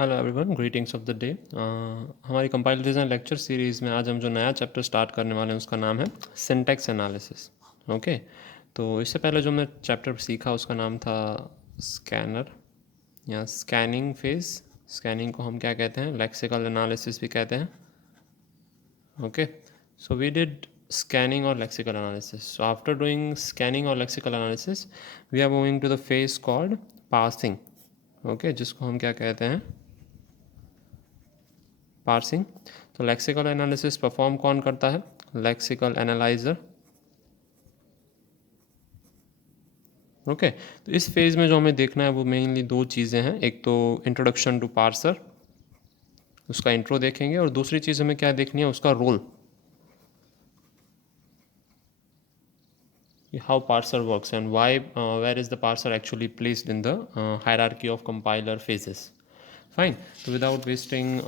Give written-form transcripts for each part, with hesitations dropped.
Hello everyone, greetings of the day. हमारी compile design lecture series में आज हम जो नया चैप्टर स्टार्ट करने वाले हैं उसका नाम है सिंटैक्स एनालिसिस। ओके, तो इससे पहले जो हमने चैप्टर सीखा उसका नाम था स्कैनर या स्कैनिंग फेज। स्कैनिंग को हम क्या कहते हैं? लेक्सिकल एनालिसिस भी कहते हैं। Okay, so we did scanning or lexical analysis. So after doing scanning or lexical analysis we are moving to the phase called parsing. Okay, जिसको हम क्या कहते हैं? पार्सिंग। तो लेक्सिकल एनालिसिस परफॉर्म कौन करता है? Lexical analyser. ओके, तो इस फेज़ में जो हमें देखना है वो मेनली दो चीज़ें हैं। एक तो इंट्रोडक्शन टू पार्सर, उसका इंट्रो देखेंगे, और दूसरी चीज़ हमें क्या देखनी है? उसका role, how parser works and why where is the parser actually placed in the hierarchy of compiler phases. Fine, तो without wasting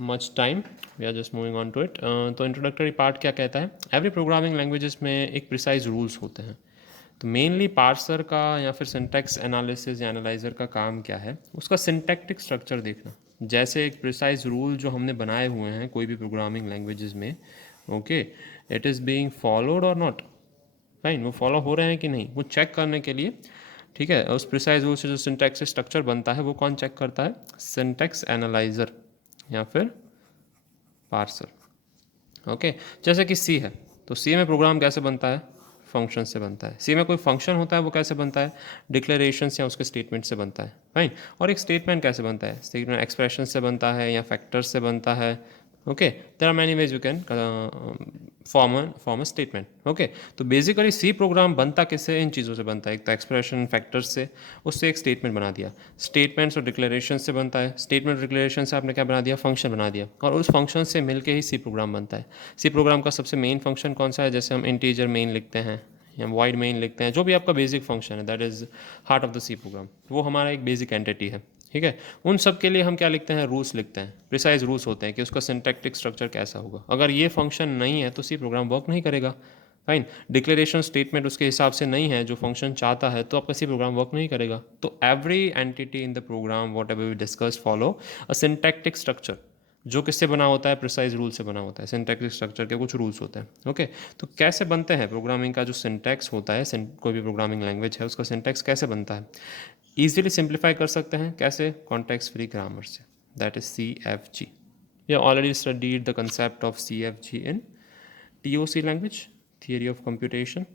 much time we are just moving on to it. तो इंट्रोडक्टरी पार्ट क्या कहता है? Every programming languages में एक precise rules होते हैं। तो मेनली पार्सर का या फिर सिंटैक्स एनालिसिस या एनालाइजर का काम क्या है? उसका सिंटैक्टिक स्ट्रक्चर देखना। जैसे एक प्रिसाइज रूल जो हमने बनाए हुए हैं कोई भी प्रोग्रामिंग लैंग्वेजेस में, okay, it is being followed और नॉट। फाइन, वो फॉलो हो रहे हैं कि नहीं, वो चेक करने के लिए, ठीक है, उस प्रिसाइज रूल से जो सिंटैक्स स्ट्रक्चर बनता है वो कौन चेक करता है? सिंटैक्स एनालाइजर या फिर पार्सर। ओके, जैसे कि सी है, तो सी में प्रोग्राम कैसे बनता है? फंक्शन से बनता है। सी में कोई फंक्शन होता है वो कैसे बनता है? डिक्लेरेशंस या उसके स्टेटमेंट से बनता है। फाइन, और एक स्टेटमेंट कैसे बनता है? स्टेटमेंट एक्सप्रेशन से बनता है या फैक्टर्स से बनता है। Okay, there are many ways you can form a statement. Okay, तो बेसिकली सी प्रोग्राम बनता किससे? इन चीज़ों से बनता है। एक तो एक्सप्रेशन, फैक्टर्स से, उससे एक स्टेटमेंट बना दिया। स्टेटमेंट्स और डिक्लेरेशन से बनता है। स्टेटमेंट डिक्लेरेशन से आपने क्या बना दिया? फंक्शन बना दिया, और उस फंक्शन से मिलके ही सी प्रोग्राम बनता है। सी प्रोग्राम का सबसे मेन फंक्शन कौन सा है? जैसे हम इंटीजर मेन लिखते हैं या वाइड मेन लिखते हैं, जो भी आपका बेसिक फंक्शन है, that is heart of the C program, वो हमारा एक बेसिक एंटिटी है। ठीक है, उन सब के लिए हम क्या लिखते हैं? रूल्स लिखते हैं। प्रिसाइज रूल्स होते हैं कि उसका सिंटैक्टिक स्ट्रक्चर कैसा होगा। अगर ये फंक्शन नहीं है तो सी प्रोग्राम वर्क नहीं करेगा। फाइन, डिक्लेरेशन स्टेटमेंट उसके हिसाब से नहीं है जो फंक्शन चाहता है, तो आपका सी प्रोग्राम वर्क नहीं करेगा। तो every entity in the program whatever we discuss follow a syntactic structure, जो किससे बना होता है? प्रिसाइज रूल से बना होता है। सिंटैक्टिक स्ट्रक्चर के कुछ रूल्स होते हैं। ओके, तो कैसे बनते हैं प्रोग्रामिंग का जो सिंटैक्स होता है? कोई भी प्रोग्रामिंग लैंग्वेज है उसका सिंटैक्स कैसे बनता है? ईजिली सिंप्लीफाई कर सकते हैं कैसे? कॉन्टेक्स्ट फ्री ग्रामर से, that is CFG। We already studied the concept of CFG in TOC language, theory of computation.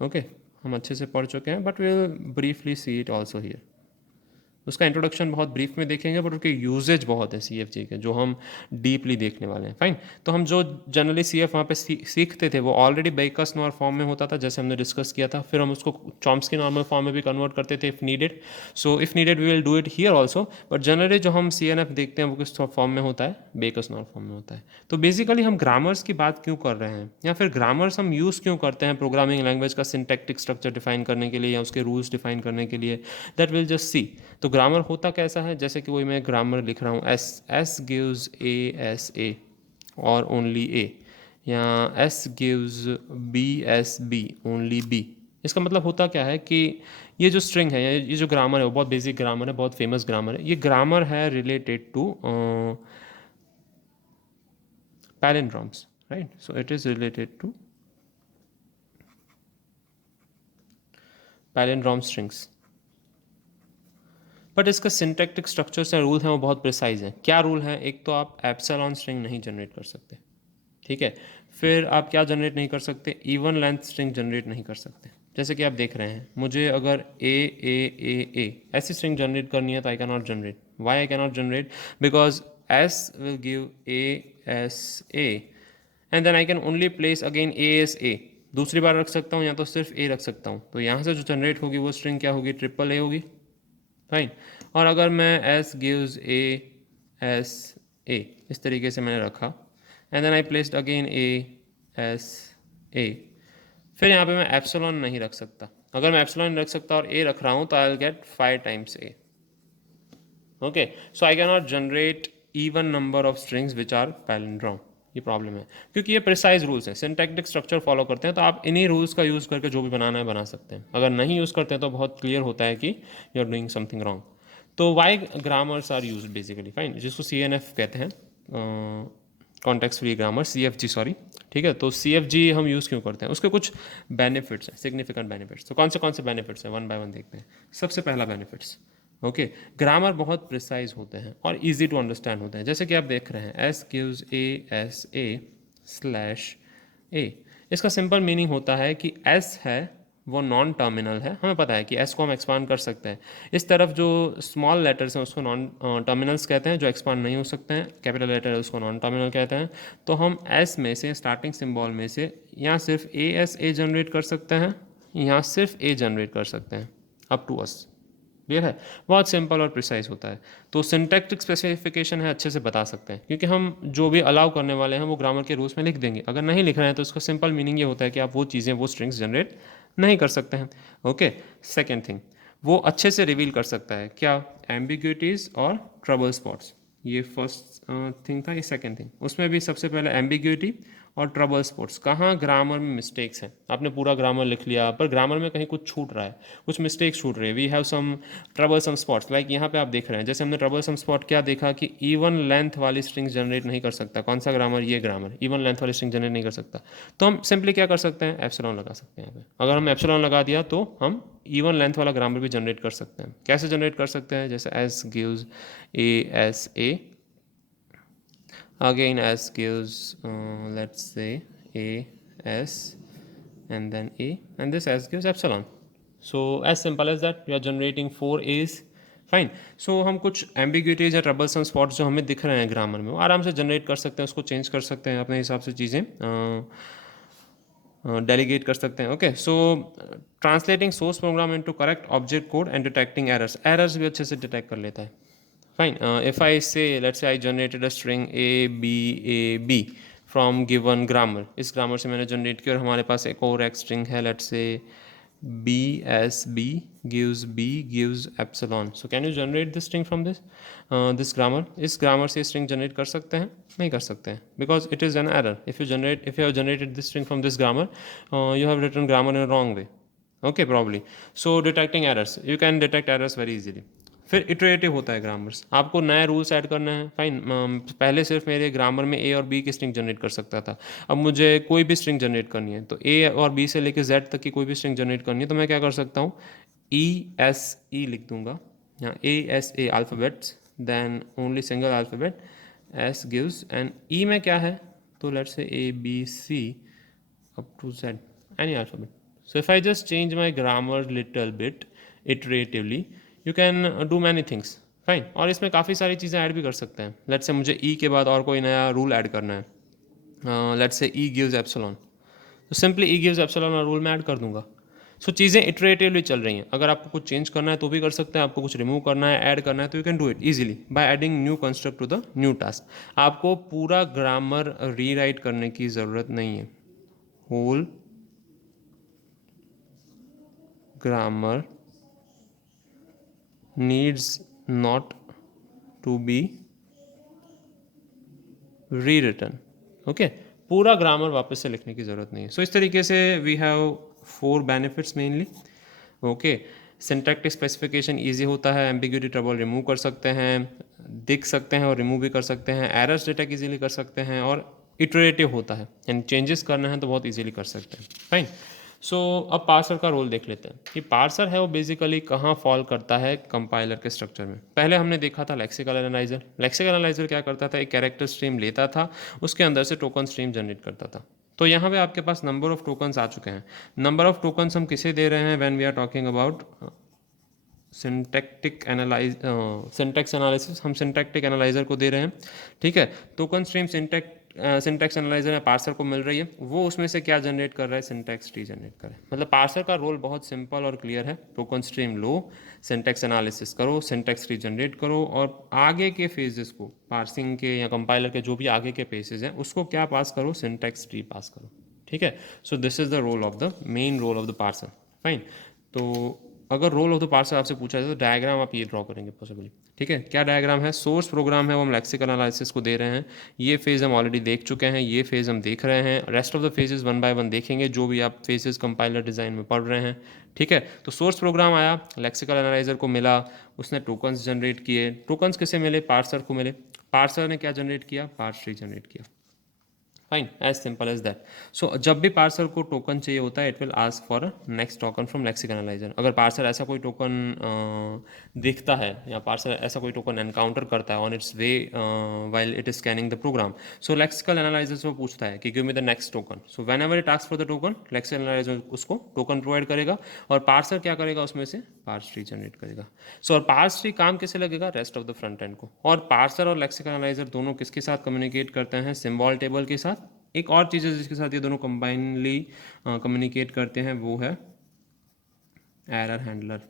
Okay, हम अच्छे से पढ़ चुके हैं, but will briefly see it also here. उसका इंट्रोडक्शन बहुत ब्रीफ में देखेंगे, बट उसके यूजेज बहुत है CFG के, जो हम डीपली देखने वाले हैं। फाइन, तो हम जो जनरली CF वहाँ पे सीखते थे वो ऑलरेडी बेकर्स नॉर्म फॉर्म में होता था, जैसे हमने डिस्कस किया था। फिर हम उसको चॉम्स्की नॉर्मल फॉर्म में भी कन्वर्ट करते थे if needed. So if needed we will do it here also, but generally जो हम CNF देखते हैं वो किस फॉर्म में होता है? बेकर्स नॉर्म फॉर्म में होता है। तो बेसिकली हम ग्रामर्स की बात क्यों कर रहे हैं, या फिर ग्रामर्स हम यूज़ क्यों करते हैं प्रोग्रामिंग लैंग्वेज का सिंटैक्टिक स्ट्रक्चर डिफाइन करने के लिए या उसके रूल्स डिफाइन करने के लिए, दैट विल जस्ट सी। तो ग्रामर होता कैसा है? जैसे कि वही मैं ग्रामर लिख रहा हूँ, एस गिव्स A और ओनली A, या S gives B only B। इसका मतलब होता क्या है कि ये जो स्ट्रिंग है, ये जो ग्रामर है वो बहुत बेसिक ग्रामर है, बहुत फेमस ग्रामर है। ये ग्रामर है related to palindromes, right? So it is related to palindrome strings. But इसका सिंटैक्टिक स्ट्रक्चर्स एंड रूल हैं वो बहुत प्रिसाइज हैं। क्या रूल है? एक तो आप एप्सिलॉन स्ट्रिंग नहीं जनरेट कर सकते, ठीक है। फिर आप क्या जनरेट नहीं कर सकते? इवन लेंथ स्ट्रिंग जनरेट नहीं कर सकते। जैसे कि आप देख रहे हैं, मुझे अगर ए ऐसी स्ट्रिंग जनरेट करनी है तो I can not generate. Why I can not generate? Because S will give A and then I can only place again A। दूसरी बार रख सकता हूँ या तो सिर्फ A रख सकता हूँ। तो यहाँ से जो जनरेट होगी वो स्ट्रिंग क्या होगी? ट्रिपल A होगी। फाइन, और अगर मैं एस गिव्स A इस तरीके से मैंने रखा, and then I placed again A, फिर यहाँ पे मैं एप्सिलॉन नहीं रख सकता। अगर मैं एप्सिलॉन रख सकता और A रख रहा हूँ तो I will get 5 times A। Okay, so I can not generate even number of strings which are palindrome. ये प्रॉब्लम है, क्योंकि ये प्रिसाइज रूल्स हैं, सिंटैक्टिक स्ट्रक्चर फॉलो करते हैं। तो आप इन्हीं रूल्स का यूज़ करके जो भी बनाना है बना सकते हैं। अगर नहीं यूज़ करते हैं तो बहुत क्लियर होता है कि you are doing something wrong. तो why grammars are use basically, fine, जिसको CNF कहते हैं, context free grammar, CFG sorry, ठीक है। तो CFG हम यूज़ क्यों करते हैं, उसके कुछ बेनिफिट्स हैं, सिग्निफिकेंट बेनिफिट्स। तो कौन से बेनिफिट्स हैं, वन बाय वन देखते हैं। सबसे पहला बेनिफिट्स, ओके, ग्रामर बहुत प्रिसाइज होते हैं और इजी टू अंडरस्टैंड होते हैं। जैसे कि आप देख रहे हैं S gives A S A slash A, इसका सिंपल मीनिंग होता है कि एस है वो नॉन टर्मिनल है, हमें पता है कि एस को हम एक्सपांड कर सकते हैं। इस तरफ जो स्मॉल लेटर्स हैं उसको नॉन टर्मिनल्स कहते हैं, जो एक्सपांड नहीं हो सकते हैं। कैपिटल लेटर है उसको नॉन टर्मिनल कहते हैं। तो हम एस में से, स्टार्टिंग सिंबल में से, यहाँ सिर्फ ए जनरेट कर सकते हैं, यहाँ सिर्फ ए जनरेट कर सकते हैं, अप टू अस। क्लियर है, बहुत सिंपल और प्रिसाइज होता है। तो सिंटैक्टिक स्पेसिफिकेशन है, अच्छे से बता सकते हैं, क्योंकि हम जो भी अलाउ करने वाले हैं वो ग्रामर के रूल्स में लिख देंगे। अगर नहीं लिख रहे हैं तो उसका सिंपल मीनिंग ये होता है कि आप वो चीज़ें, वो स्ट्रिंग्स जनरेट नहीं कर सकते हैं। ओके, सेकेंड थिंग, वो अच्छे से रिवील कर सकता है क्या, एम्बिग्यूटीज और ट्रबल स्पॉट्स। ये फर्स्ट थिंग था, ये सेकेंड थिंग। उसमें भी सबसे पहले एम्बिग्यूटी और ट्रबल स्पॉट्स, कहाँ ग्रामर में मिस्टेक्स हैं। आपने पूरा ग्रामर लिख लिया पर ग्रामर में कहीं कुछ छूट रहा है, कुछ मिस्टेक्स छूट रही है। We have some trouble some spots, like यहाँ पे आप देख रहे हैं, जैसे हमने ट्रबल सम स्पॉट क्या देखा कि इवन लेंथ वाली स्ट्रिंग जनरेट नहीं कर सकता। कौन सा ग्रामर, ये ग्रामर इवन लेंथ वाली स्ट्रिंग जनरेट नहीं कर सकता। तो हम सिंपली क्या कर सकते हैं, एप्सिलॉन लगा सकते हैं यहाँ पे। अगर हम एप्सिलॉन लगा दिया तो हम इवन लेंथ वाला ग्रामर भी जनरेट कर सकते हैं। कैसे जनरेट कर सकते हैं, जैसे S gives A S A, again s gives let's say a s and then a, and this s gives epsilon. So as simple as that, we are generating 4 a's, fine. So हम कुछ ambiguities या troublesome spots जो हमें दिख रहे हैं grammar में, वो आराम से जनरेट कर सकते हैं, उसको चेंज कर सकते हैं अपने हिसाब से, चीज़ें डेलीगेट कर सकते हैं। Okay, so translating source program into correct object code and detecting errors भी अच्छे से डिटेक्ट कर लेता है। Fine. If I say, let's say I generated a string a b from given grammar, इस ग्रामर से मैंने जनरेट किया, और हमारे पास एक और एक स्ट्रिंग है, let's say b gives epsilon. So can you generate this string from this grammar? इस ग्रामर से स्ट्रिंग जनरेट कर सकते हैं, नहीं कर सकते हैं, because it is an error. If you have generated this string from this grammar, you have written grammar in a wrong way. Okay, probably. So detecting errors, you can detect errors very easily. फिर iterative होता है grammars, आपको नए rules add करना है। Fine, पहले सिर्फ मेरे ग्रामर में ए और बी की स्ट्रिंग जनरेट कर सकता था, अब मुझे कोई भी स्ट्रिंग जनरेट करनी है, तो ए और बी से लेकर जेड तक की कोई भी स्ट्रिंग जनरेट करनी है, तो मैं क्या कर सकता हूँ, E लिख दूंगा यहाँ, ASA alphabets, then only single alphabet, S gives, and E में क्या है, तो let's say ABC up to Z, any alphabet. So if I just change my grammar little bit iteratively, you can do many things. Fine, और इसमें काफ़ी सारी चीज़ें add भी कर सकते हैं। लेट्स से मुझे ई के बाद और कोई नया रूल ऐड करना है, let's say E gives epsilon, तो सिंपली ई गिव्स एप्सिलॉन और रूल में ऐड कर दूंगा। सो चीज़ें इटरेटिवली चल रही हैं। अगर आपको कुछ चेंज करना है तो भी कर सकते हैं, आपको कुछ रिमूव करना है, ऐड करना है, तो you can do it easily by adding new construct to the new task. आपको पूरा ग्रामर रीराइट करने की ज़रूरत नहीं है। Whole grammar needs not to be rewritten. Okay, पूरा ग्रामर वापस से लिखने की ज़रूरत नहीं है। सो इस तरीके से we have 4 benefits mainly. Okay, syntactic specification easy होता है, एम्बिग्यूटी ट्रबल रिमूव कर सकते हैं, दिख सकते हैं और रिमूव भी कर सकते हैं, एरर्स डिटेक्ट इजीली कर सकते हैं, और इटरेटिव होता है, एंड चेंजेस करना है तो बहुत इजीली कर सकते हैं। फाइन, सो अब पार्सर का रोल देख लेते हैं कि पार्सर है वो बेसिकली कहाँ फॉल करता है कंपाइलर के स्ट्रक्चर में। पहले हमने देखा था लेक्सिकल एनालाइजर। लेक्सिकल एनालाइजर क्या करता था, एक कैरेक्टर स्ट्रीम लेता था, उसके अंदर से टोकन स्ट्रीम जनरेट करता था। तो यहाँ पे आपके पास नंबर ऑफ टोकन्स आ चुके हैं। नंबर ऑफ टोकन्स हम किसे दे रहे हैं, when we are talking about syntactic syntax analysis, हम सिंटैक्टिक एनालाइजर को दे रहे हैं। ठीक है, टोकन स्ट्रीम सिंटैक्स एनालाइजर में पार्सर को मिल रही है, वो उसमें से क्या जनरेट कर रहा है, सिंटैक्स ट्री जनरेट कर रहा है। मतलब पार्सर का रोल बहुत सिंपल और क्लियर है, टोकन स्ट्रीम लो, सिंटैक्स एनालिसिस करो, सिंटैक्स ट्री जनरेट करो, और आगे के फेजेस को, पार्सिंग के या कंपाइलर के जो भी आगे के पेजेस हैं, उसको क्या पास करो, सिंटैक्स ट्री पास करो। ठीक है, so this is the role of the main role of the parser. Fine, तो अगर रोल ऑफ द पार्सर आपसे पूछा जाए तो डायग्राम आप ये ड्रॉ करेंगे पॉसिबली, ठीक है। क्या डायग्राम है? सोर्स प्रोग्राम है वो हम लेक्सिकल एनालिसिस को दे रहे हैं, ये फेज़ हम ऑलरेडी देख चुके हैं, ये फेज़ हम देख रहे हैं, rest of the phases one by one देखेंगे जो भी आप फेजेस कंपाइलर डिज़ाइन में पढ़ रहे हैं, ठीक है। तो सोर्स प्रोग्राम आया, लेक्सिकल एनालाइजर को मिला, उसने टोकन्स जनरेट किए। टोकन्स किसे मिले? पार्सर को मिले। पार्सर ने क्या जनरेट किया? पार्स ट्री जनरेट किया। Fine, as simple as that. So जब भी पार्सर को टोकन चाहिए होता है, it will ask for a next token from lexical analyser. अगर पार्सर ऐसा कोई टोकन देखता है या पार्सर ऐसा कोई टोकन एनकाउंटर करता है on its way while it is scanning the program, so lexical analyser से वो पूछता है कि give me the next token. So whenever it asks for the token, lexical analyser उसको टोकन प्रोवाइड करेगा और पार्सर क्या करेगा? उसमें से पार्स ट्री जनरेट करेगा। सो और पार्स ट्री काम कैसे लगेगा? Rest of the front end को। और पार्सर और लेक्सिकल एनालाइजर दोनों किसके साथ कम्युनिकेट करते हैं? सिंबल टेबल के साथ। एक और चीज़ है जिसके साथ ये दोनों कंबाइनली कम्युनिकेट करते हैं, वो है error handler.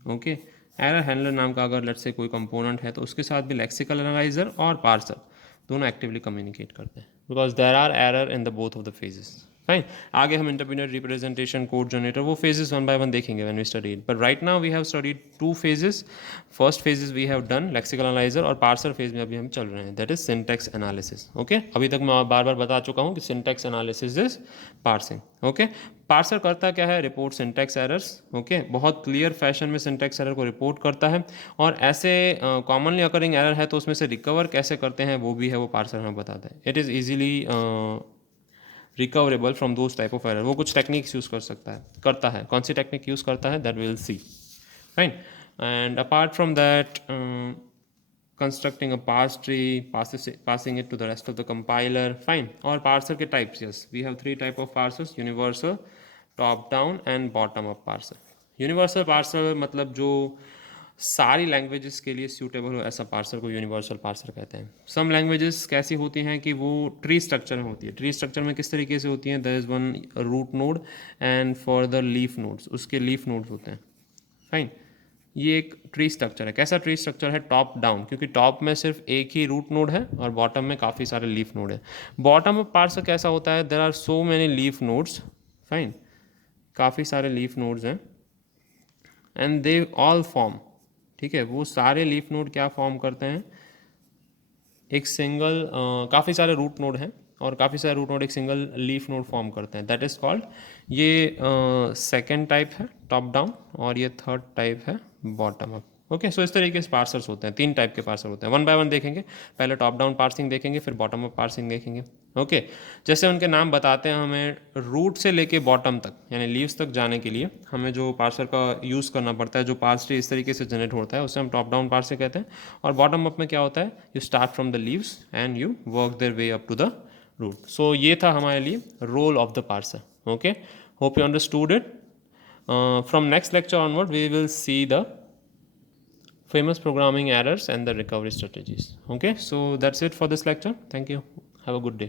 Okay, error handler नाम का अगर लेट्स से कोई कंपोनेंट है तो उसके साथ भी लेक्सिकल एनालाइजर और पार्सर दोनों एक्टिवली कम्युनिकेट करते हैं, because there are error in the both of the phases. Fine, आगे हम इंटरमीडिएट रिप्रेजेंटेशन, कोड जनरेटर, वो फेजेस वन बाय वन देखेंगे when we studied, but right now we have studied two phases. First phases we have done lexical analyser, और parser phase में अभी हम चल रहे हैं, that is syntax analysis. Okay, अभी तक मैं बार बार बता चुका हूँ कि syntax analysis is parsing. Okay, parser करता क्या है? Report syntax errors. ओके, बहुत क्लियर फैशन में सिंटैक्स एरर को रिपोर्ट करता है, और ऐसे कॉमनली अकरिंग एरर है तो उसमें से रिकवर कैसे करते हैं वो भी है, वो पार्सर हमें बताता है। It is easily recoverable from those type of error. वो कुछ टेक्निक्स यूज़ कर सकता है, करता है। कौन सी टेक्निक यूज़ करता है? That will see. Fine, and apart from that, constructing a parse tree, passing it to the rest of the compiler. Fine. और parser के types, yes, we have three type of parsers: universal, top down and bottom up parser. universal parser मतलब जो सारी languages के लिए suitable हो, ऐसा parser को यूनिवर्सल पार्सर कहते हैं। सम लैंग्वेजेस कैसी होती हैं कि वो ट्री स्ट्रक्चर में होती है। ट्री स्ट्रक्चर में किस तरीके से होती हैं? There is one root node and for the leaf nodes, उसके लीफ नोड्स होते हैं। फाइन, ये एक ट्री स्ट्रक्चर है। कैसा ट्री स्ट्रक्चर है? टॉप डाउन, क्योंकि टॉप में सिर्फ एक ही रूट नोड है और बॉटम में काफ़ी सारे लीफ नोड है। बॉटम अप पार्सर कैसा होता है? There are so many leaf nodes. Fine, काफ़ी सारे लीफ नोड्स हैं, एंड दे ऑल फॉर्म, ठीक है, वो सारे लीफ नोड क्या फॉर्म करते हैं? एक सिंगल, काफ़ी सारे रूट नोड हैं और काफ़ी सारे रूट नोड एक सिंगल लीफ नोड फॉर्म करते हैं, दैट इज़ कॉल्ड, ये सेकेंड टाइप है टॉप डाउन, और ये थर्ड टाइप है बॉटम अप। ओके, सो इस तरीके से पार्सर्स होते हैं, तीन टाइप के पार्सर होते हैं। वन बाय वन देखेंगे, पहले टॉप डाउन पार्सिंग देखेंगे, फिर बॉटम अप पार्सिंग देखेंगे। ओके, जैसे उनके नाम बताते हैं, हमें रूट से लेके बॉटम तक यानी लीव्स तक जाने के लिए हमें जो पार्सर का यूज़ करना पड़ता है, जो पार्स ट्री इस तरीके से जनरेट होता है, उसे हम टॉप डाउन पार्सर कहते हैं। और बॉटम अप में क्या होता है? You start from the leaves and you work their way up to the root. So ये था हमारे लिए role of the parser. Okay, hope you understood it. From next lecture onward we will see the famous programming errors and the recovery strategies. Okay, so that's it for this lecture. Thank you. Have a good day.